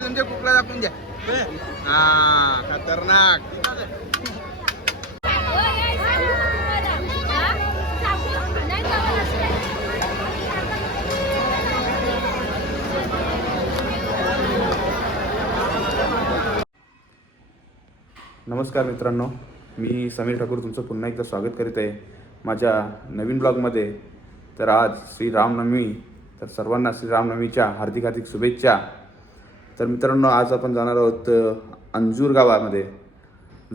तुमच्या कुकला दाखवून द्या. हा खतरनाक. नमस्कार मित्रांनो, मी समीर ठाकूर तुमचं पुन्हा एकदा स्वागत करीत आहे माझ्या नवीन ब्लॉगमध्ये. तर आज श्रीरामनवमी, तर सर्वांना श्रीरामनवमीच्या हार्दिक हार्दिक शुभेच्छा. तर मित्रांनो, आज आपण जाणार आहोत अंजूर गावामध्ये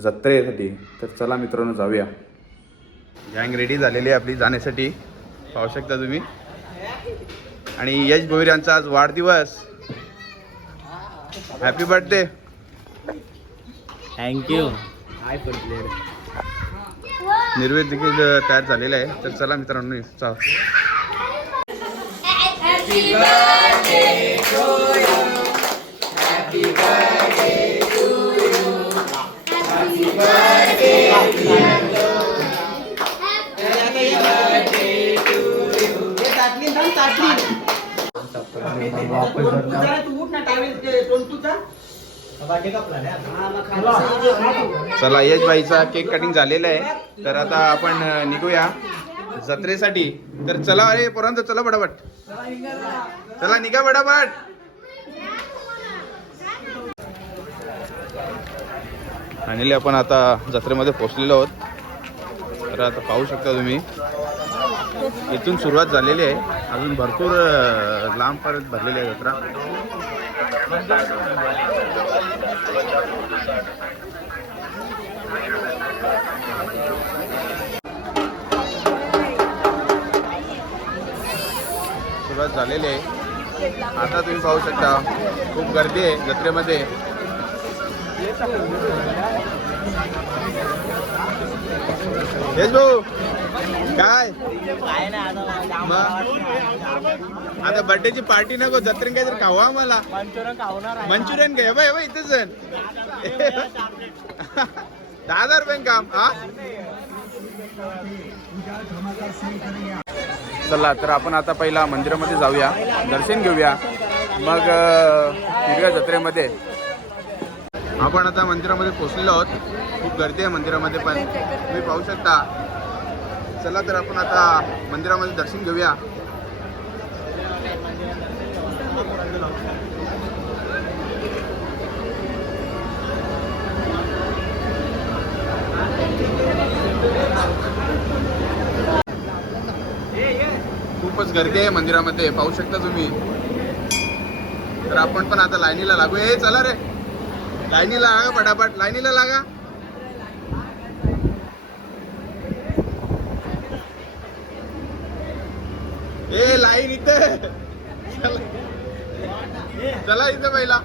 जत्रेसाठी. तर चला मित्रांनो जाऊया. गँग रेडी झालेली आहे आपली जाण्यासाठी, पाहू शकता तुम्ही. आणि यश भोईर यांचा आज वाढदिवस. Happy birthday. थँक्यू. निर्वेद देखील तयार झालेला आहे. तर चला मित्रांनो चला, यश भाईचा केक कटिंग झालेला आहे. तर आता आपण निघूया जत्रेसाठी. तर चला, अरे पोरांनो चला पटापट, चला निघा पटापट. फायनली आपण आता जत्रेमध्ये पोहोचलेलो आहोत. तर आता पाहू शकता तुम्ही, इथून सुरुवात झालेली आहे. अजून भरपूर लांब परत भरलेली आहे जत्रा. सुरुवात झालेली आहे. आता तुम्ही पाहू शकता खूप गर्दी आहे जत्रेमध्ये. हेच भाऊ काय आता बर्थडेची पार्टी नको, जत्रेन काय तर खावा आम्हाला. मंचुरियन घ्या बाय बाय इथेच 10,000 रुपये काम. हा चला, तर आपण आता पहिला मंदिरामध्ये जाऊया, दर्शन घेऊया, मग फिरूया जत्रेमध्ये. आपण आता मंदिरामध्ये पोहोचलेलो आहोत. खूप गर्दी आहे मंदिरामध्ये पण तुम्ही पाहू शकता. चला, तर आपण आता मंदिरामध्ये दर्शन घेऊया. खूपच गर्दी आहे मंदिरामध्ये, पाहू शकता तुम्ही. तर आपण पण आता लाईनीला लागू. हे चला रे, लाईनीला लागा पटापट, लाईनीला लागा. ए लाईन इथे, चला इथे पहिला.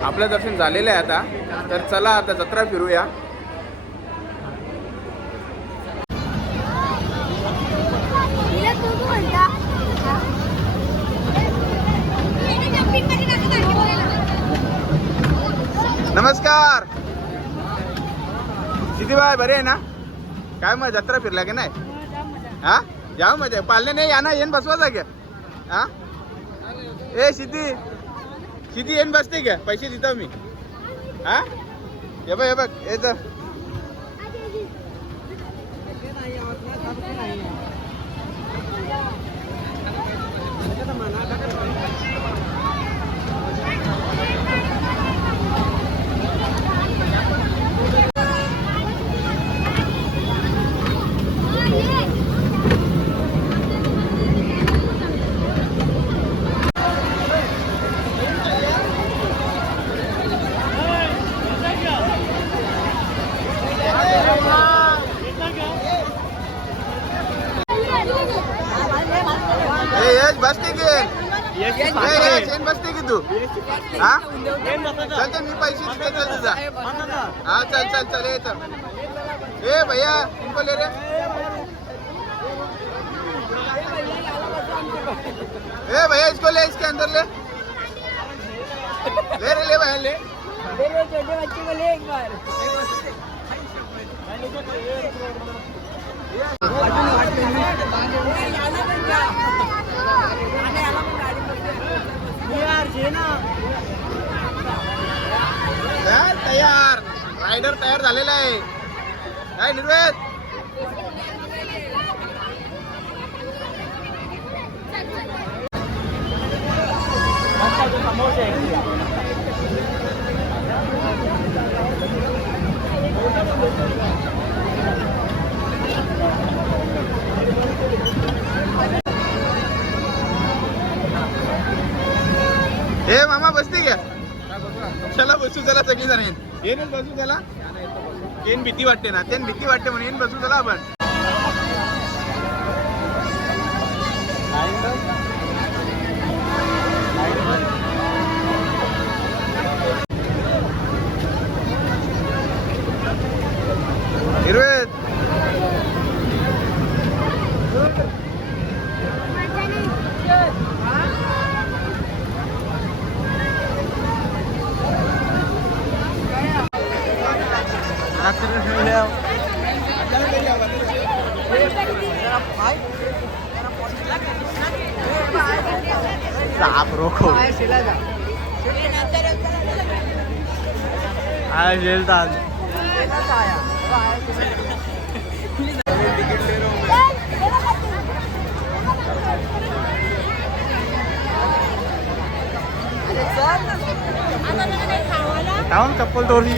आपलं दर्शन झालेलं आहे आता. तर चला आता जत्रा फिरूया. नमस्कार सिद्धी बाय, बरे आहे ना? काय मग जत्रा फिरला की नाही? हा जाऊ मजा. पाळणे नाही या ना, येऊन बसवायचा घ्या. हा ए सिद्धी, किती येऊन बसते का? पैसे देतो मी. हा हे बघ, हे बघ येतं. चेन बसते की तू हा चल तर मी पैसे देते चल तुझा हा चल चल चल ये चल ए भैया इनको ले रे ए भैया इसको ले इसके अंदर ले रे ले भैया ले छोटे बच्चे को ले एक बार तयार रायडर तयार झालेला आहे काय निर्वेद हे मामा बसते घ्या चला बसू चला सगळी जण येईन बसू चला येईन भीती वाटते ना त्यान भीती वाटते म्हणून येईन बसू चला आपण निर्वेद साप रोखो जेलतात खाऊन चप्पल तोडली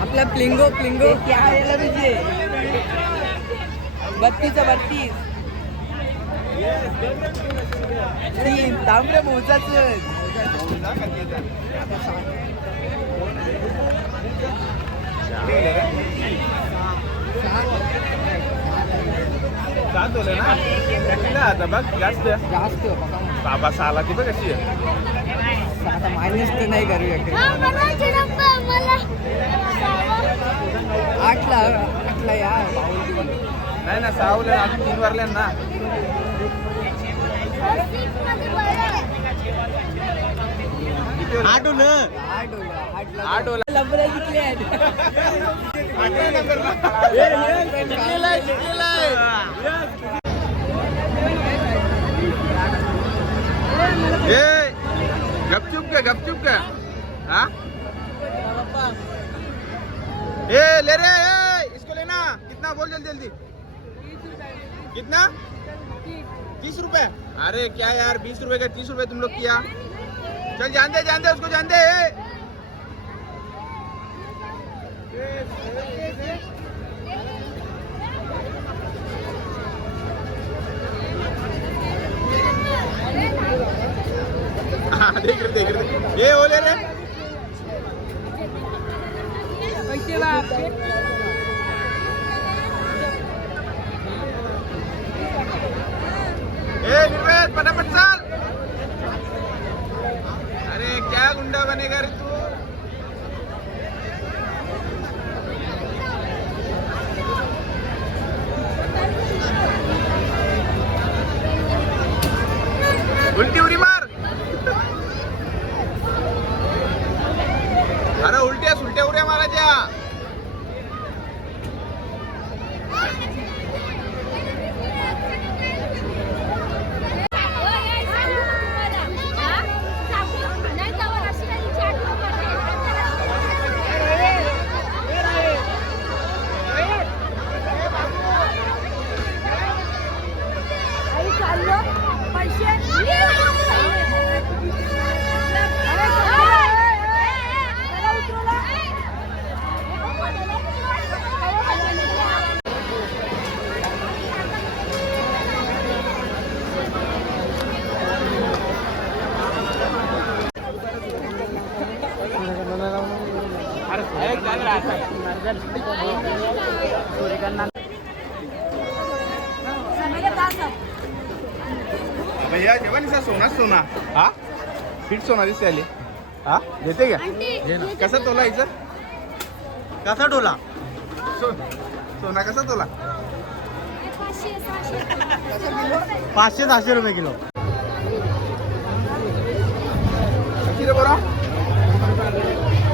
आपला प्लिंगो प्लिंगो क्या यायला तुझे 32 तीन तांबड्या मोजाचं छान बोलले ना कितीला आता बघ जास्त जास्त बाबा साला ती बघ कशी आहे आता मायनस तर नाही करूया आठला यार नाही ना सावले अजून 3 वारले ना आठ लंबर जिंकले गपचुप का हाँ ए ले रे इसको लेना कितना बोल जल्दी जल्दी कितना 30 रुपए अरे क्या यार 20 रुपए का 30 रुपए तुम लोग किया चल जान दे उसको जान दे हाँ देख रहे ये हो ले रे पैसे बाप निर्वेद फटाफट चल अरे क्या गुंडा बनेगा रे तू उल्टी उडी मार अरे उलट्या सुलट्या उड्या मारायच्या भैया जेव्हा सोनाच सोना हा फिट सोना दिसते आली हा घेते का कसा तोला इथं कसा टोला सोना कसा तोला 500-600 रुपये किलो. किती रे बरं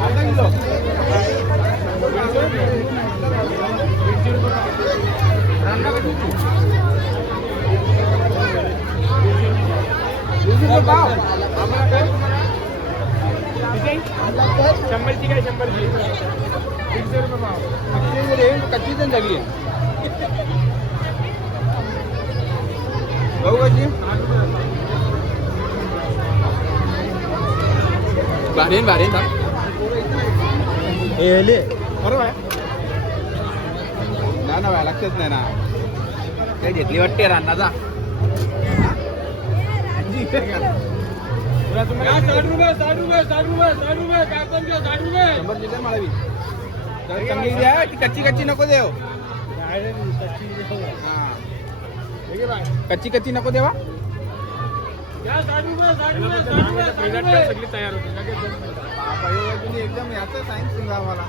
अर्धा किलो शंभरची काय 100ची 150 रुपये भाव कच्ची जण झाली भाऊ कशी भारीन भारीन एले बरोबर आहे ना व्हायला लागतच नाही ना काय घेतली वाटते रान्नाचा 60 रुपये 60 रुपये 60 रुपये 60 रुपये काय पण घ्या 60 रुपये 100 लिटर माळावी चांगली द्या की कच्ची कच्ची नको देव कच्ची कच्ची नको देवा 60 रुपये 60 रुपये सगळी तयार होती तुम्ही एकदम याचं सायन्स सांगा मला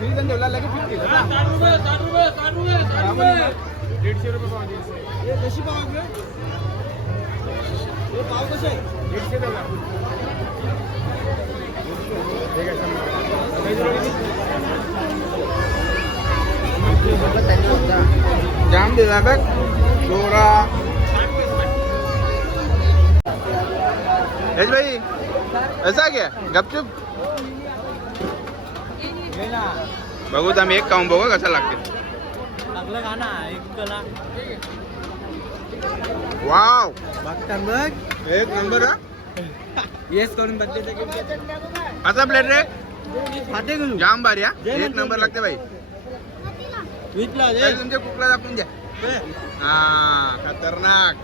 मी पण ठेवला लगेच फिट केलं 60 रुपये 60 रुपये 60 रुपये 60 रुपये 150 रुपये पाव हे कशी पाव आपले हे पाव कसे 150 देऊ ठीक आहे जाम दे बघ डोरा यश भाई ऐसा क्या गपचूप बघू तर आम्ही एक खाऊन बघू कसा लागते लागलं का ना एक कला वाव बघता बघ एक नंबर येस करून बघते असा प्लेट रे खाते का तू जाम भारी हा एक नंबर लागते भाई विकला भाई, तुमच्या कुकला दाखवून द्या हा खतरनाक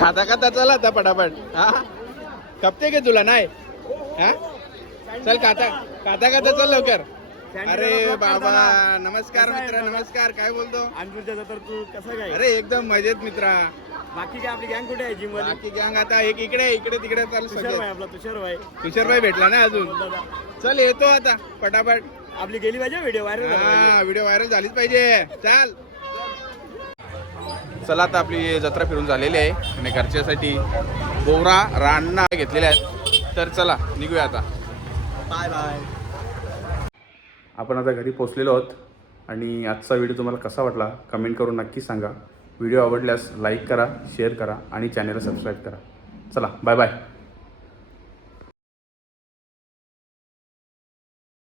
खाता खाता चला आता पटापट हा कपते के तुला नाही हा चल खाता खाता खाता चल लवकर अरे बाबा नमस्कार मित्र नमस्कार काय बोलतो अंकुरच्या तर तू कसं काय अरे एकदम मजेत मित्रा बाकी काय आपली गँग कुठे आहे जिम वाली बाकी गँग आता एक इकडे इकडे तिकडे चालू तुषार सगळे भाई आपला तुषार भाई किशोर भाई भेटला ना अजून चल येतो आता पटापट आपली गेली पाहिजे व्हिडिओ व्हायरल हा व्हिडिओ व्हायरल झालीच पाहिजे चल चला आता आपली जत्रा फिरून झालेली आहे आणि घरच्यासाठी बोरा रान्ना घेतलेल्या आहेत तर चला निघूया आता बाय बाय. आपण आता घरी पोचलेलो आहोत आणि आजचा व्हिडिओ तुम्हाला कसा वाटला कमेंट करून नक्की सांगा. व्हिडिओ आवडल्यास लाईक करा शेअर करा आणि चॅनलला सबस्क्राईब करा. चला बाय बाय.